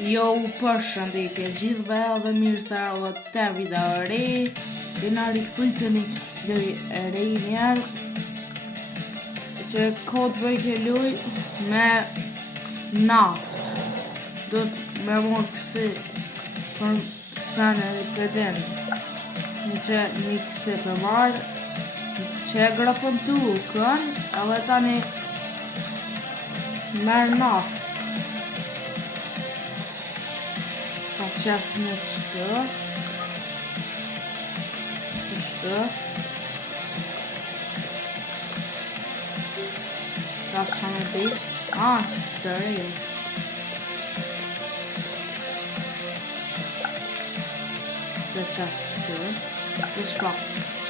Jo, përshëndetje gjithëve dhe mirë se erdhët te video e re. Dhe na rikthiteni loj e re njerëz që kod bëj ke luj me naft. Do të me morë kësi për sene dhe përdin. Në që një kësi për marë që e grapën tukën edhe tani merë naft. Сейчас не что? That's gonna be there it is. That's just good. This got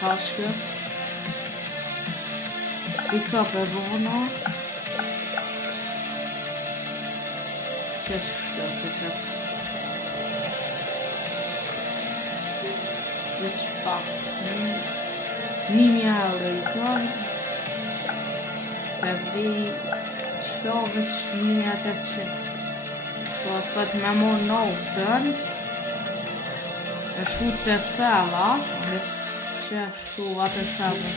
task. Pick up everyone. Just Which bak Nimi euro i kam Përdi qëto vësh 1800 Po thët me mor naftën E shu të sela Që shu atë sela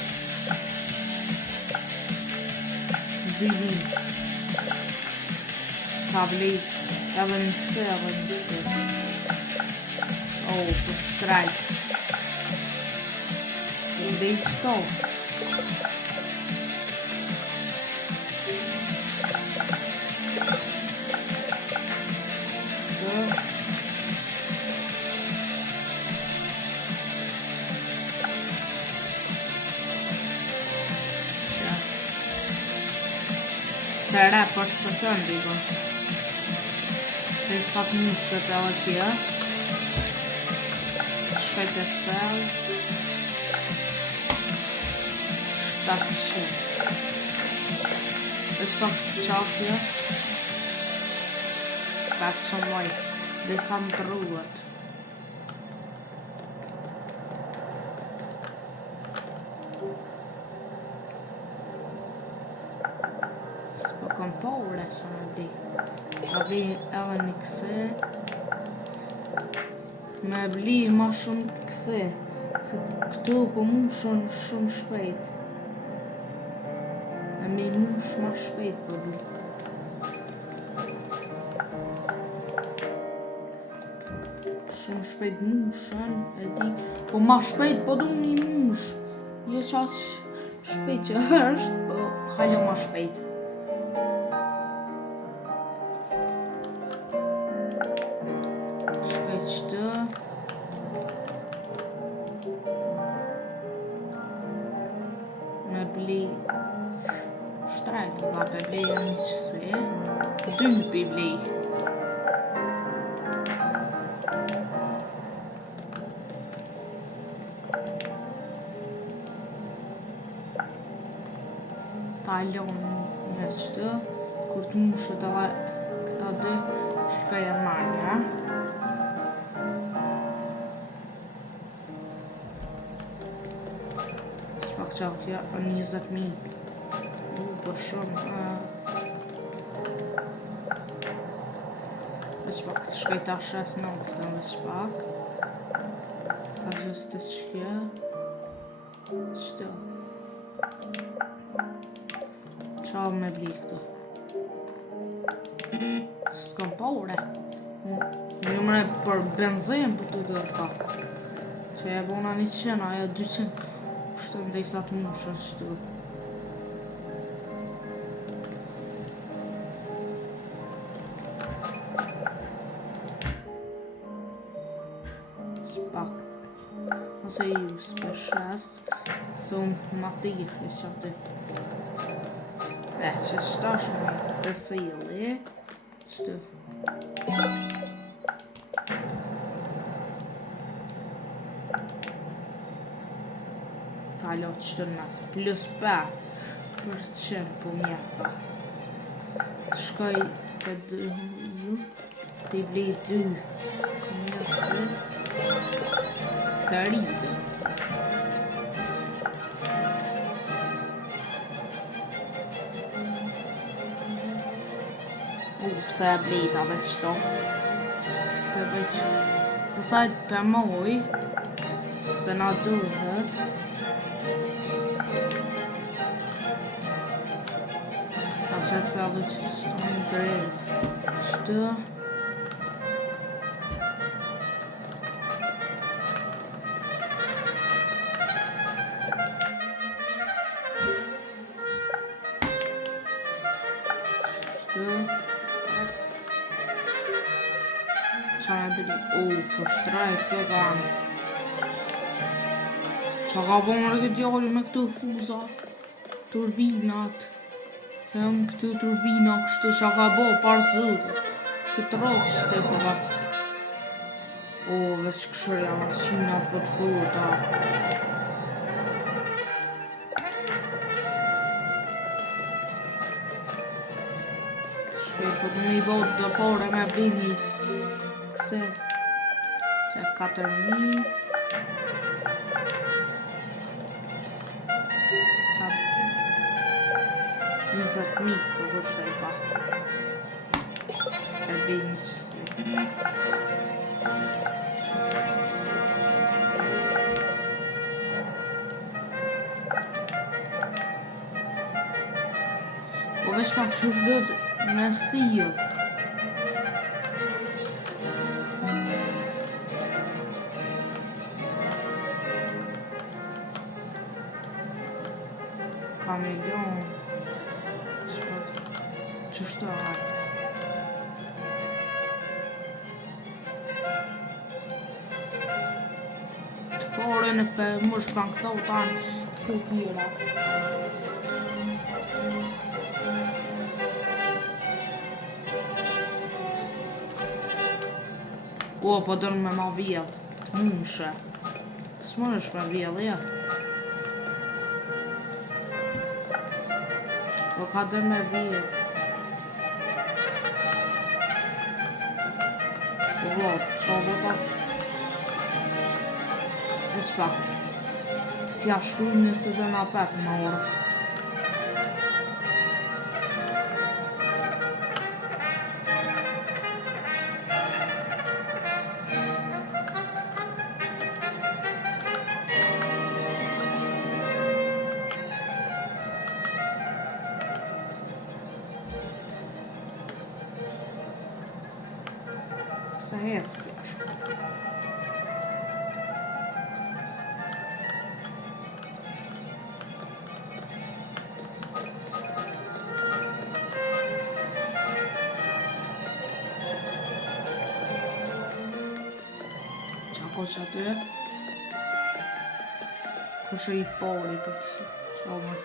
Dini Ka vli edhe në këse edhe në këse për strajk Dhe i shto Të re për së të ndikon Dhe i sot mushët e dhe tja Shkajt e sel Është të qafja Ka shumë moj Dhe sa më të rruët S'po kom po ure që më bli A vi edhe një këse Me bli ma shumë këse Se këtu po mushon shumë shpejt E mi mush ma shpejt po bli Shumë shpejt mushon e di Po ma shpejt po du një mush Jo qas shpejt që është Po halo ma shpejt Shpejt qëtë Me bli Shtrajt nga pe bli e një qëse Dym pe bli Ta lon një qëtë Kur të mushët edhe këta dy Shkaj e marja Shpak qakja 20.000 për shumë Veç pak të shkaj ta shes në uftën veç pak Ka gjës të qkja Qëto Qa me bli këto S'kom pa ure Një mëre për benzin për të dërë ka Që e bona 100, ajo 200 Shtë ndej sa të mushën qëtu Ose ju s'pëshes Se unë ma të ikhë që aty E që shtash me të sili Qëtu Kalo qëtë në mes Plus 5% po mjeta Të shkoj të dy Të i bli 2 Njësë Të rritë Pse e blita veç to për veç. Pasaj për moj, se na duhet. Pasaj se avë që së të më drejt. Shtë. Çfarë bëri? Po shtrajt këgan. Qa ka bo mërë këtë djali me këtu fuza? Turbinat. Që janë këtu turbina kështë qa ka bo parë zëtë. Këtë rokë që te këga. Veç këshërja masinat për të futa. Po të më i votë dhe pore me blini këse që 4.000 20.000 po kështë e pa e blini që po veç pak që është dhëtë me stil. Kameleon. Qështë të artë? Të kore në për më shkan këto tanë të tjirat. Po dërnë me ma vjell, mundshë. Së më është me vjell, ja. Po ka dërnë me vjell. Po vlod, qa vlod ashtë? E shka? Tja shkruj nëse dhe nga pep ma orë. Se hes pjesh. Qa kosh aty? Kush e I pari për të qa më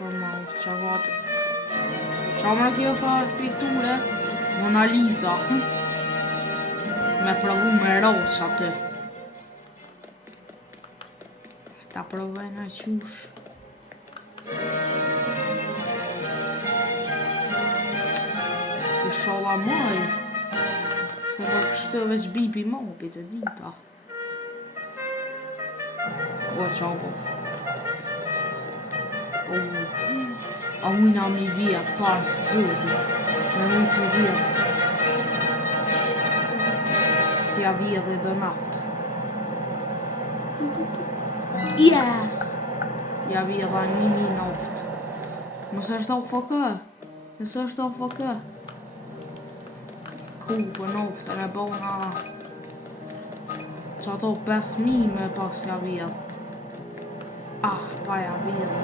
format, qa gati. Qa më kjo farë pikture? Mona Lisa. Me provu me rosh aty. Ta provojnë a qush. I sholla maj. Se për kështë veç bipi mopit e dita. O qabo. A ujna mi vjet parë zëti. Me mund mi vjet. Tja vjet dhe donat. Yes! Ja vjet dhe 1.000 noft. Mësë është AFK? Nësë është AFK? Ku për noftën e bona. Që ato 5.000 me pas ja vjet. Pa ja vjet.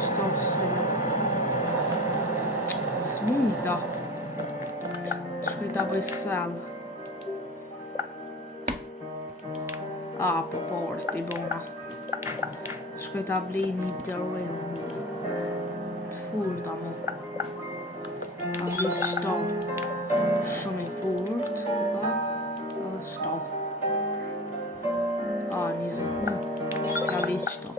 Shto se ja. Smuta. Shkujta bëj sell. Po porë t'i bona. Shkujta bli një dërril. Të furta mo. A bli shto. Shumë I furt. Edhe shto. 20.000. Ja bli shto.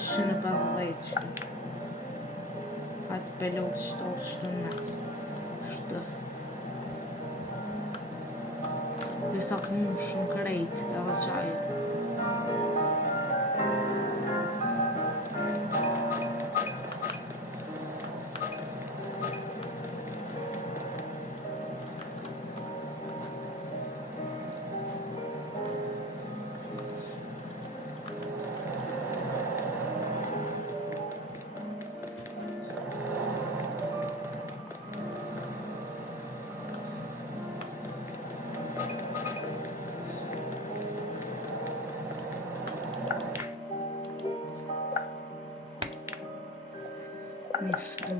Shënë pas dhejqë. Hajtë pelot shtë nësë. Shtë. disa këmushën krejt edhe qaje.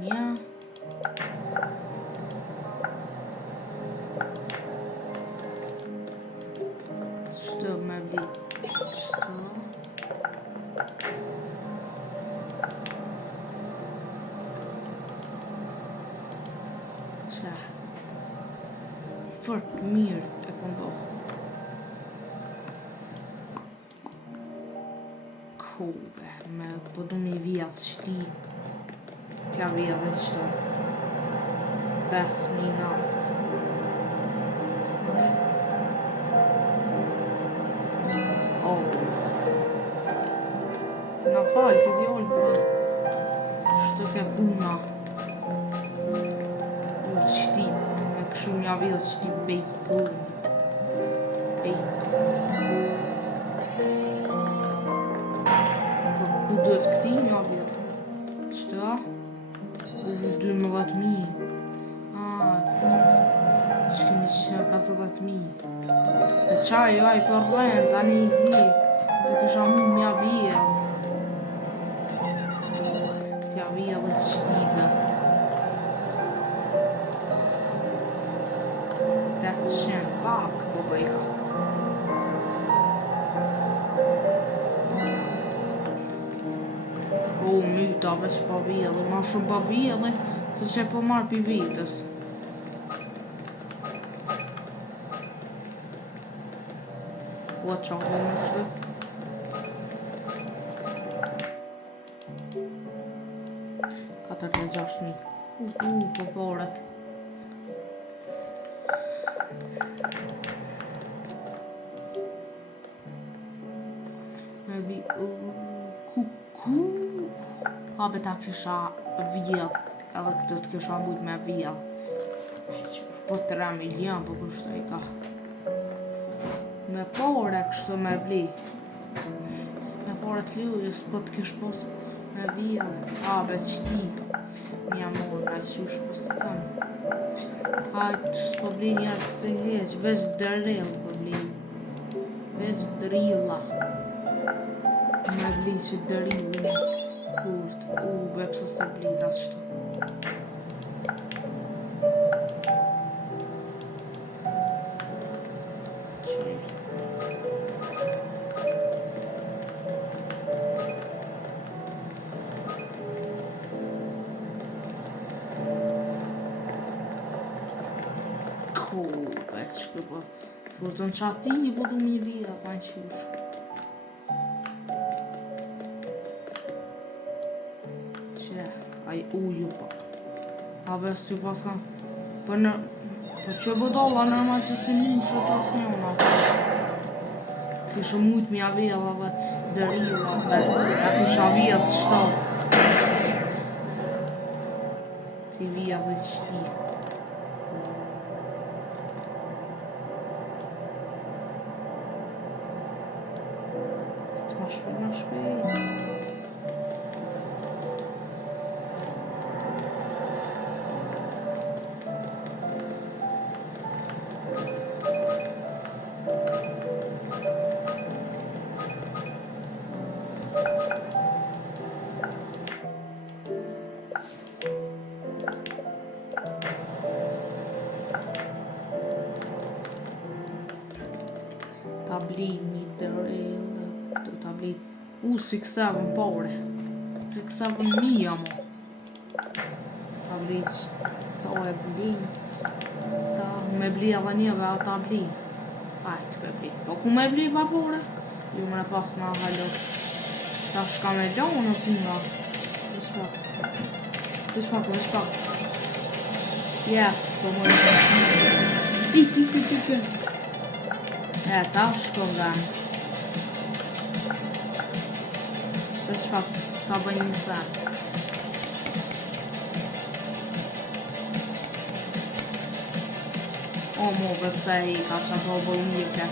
Një Shto me bli Shto Qa Fort mirë e kom bo Kube me po du me vijat shti Tja vija dhe qëto 5 minut Na falë të djollë për Shto ke puna U qëti Me këshu mja vija qëti bejt punit U duhet këti mja vija Qëta 12.000 që kemi 50.000 e qaj oj për rënd tani hi që kësha mu mja vija tja vija dhe qëtida 800 pak po bëjka myta veç pa vjellë, ma shumë pa vjellë, se që po marrë pi vitës. Po qa hëmë shtë? Katër dhe 6.000. Po poret. Me bi... Habe ta kisha vjell, edhe këtë të kisha mbujt me vjell. Po 3 milion, po kështë i ka. Me pore kështë me bli. Me pore të lujës, po të kish pos me vjell. Habe qëti. Mja morë, a që shpo s'kon. Hajtë s'po bli njerë këse heq, veç dëril po bli. Veç dërilla. Me bli që dërillin. Kurt, bepse se blit ashtu. Veç shkë po. Furtën qati, po du mi vija, pa në qysh. Ai uju pa. A ves që pas ka... Për në... Për që bëdolla normal që si mund që ta s'njona. Të kishë mujt mja vjella dhe dërilla dhe... E kisha vija s'shto. Ti vija dhe qëti. Të ma shpejt. Tabli një dërrel, këto tabli 6-7 pore 6-7 mija mo tabli që to e bli ta me bli edhe njëve a tabli ajtë me bli po ku me bli pa pore ju më në pas në halo ta shka me gjohë në puna të shpak jetës po më Ta shkollën. Për shfat ta bëj një sen. O mu, përse i ka që ato bëllumike.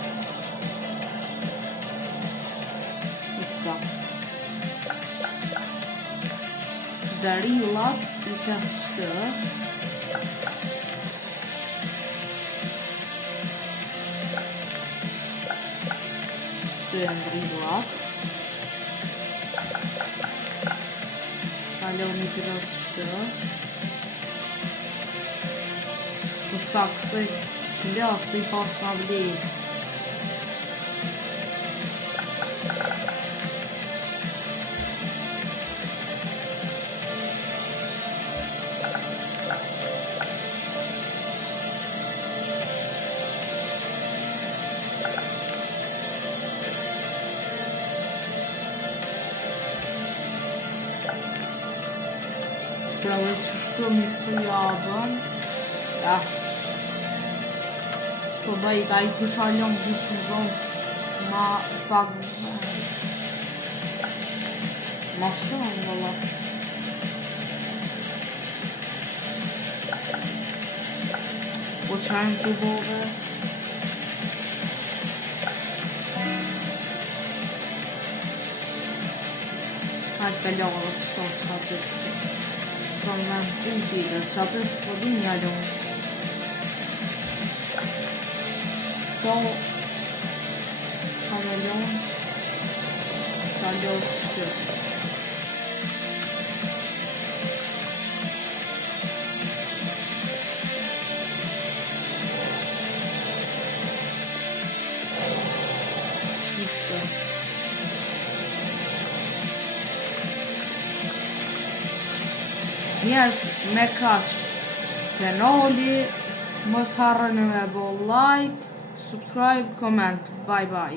Isto. Darillat i që shtë. Shtë e ndrillat. Kalon një pilot shtë. Kësa kësë Lëftë i pas nga vlerë. Prave që shtu mi këtë javën. Po bëj ka i kisha lëmë gjithë në zonë ma pak ma shumë vëlla. Po qajmë të bove hajtë të lëmë dhe të shtonë qatër s'kom në në tjetër qatër s'po du një lëmë. To kameleon kalon shtë. Ishte. Njerëz me kaq kanali mos harroni me bo like, subscribe, comment. Bye bye.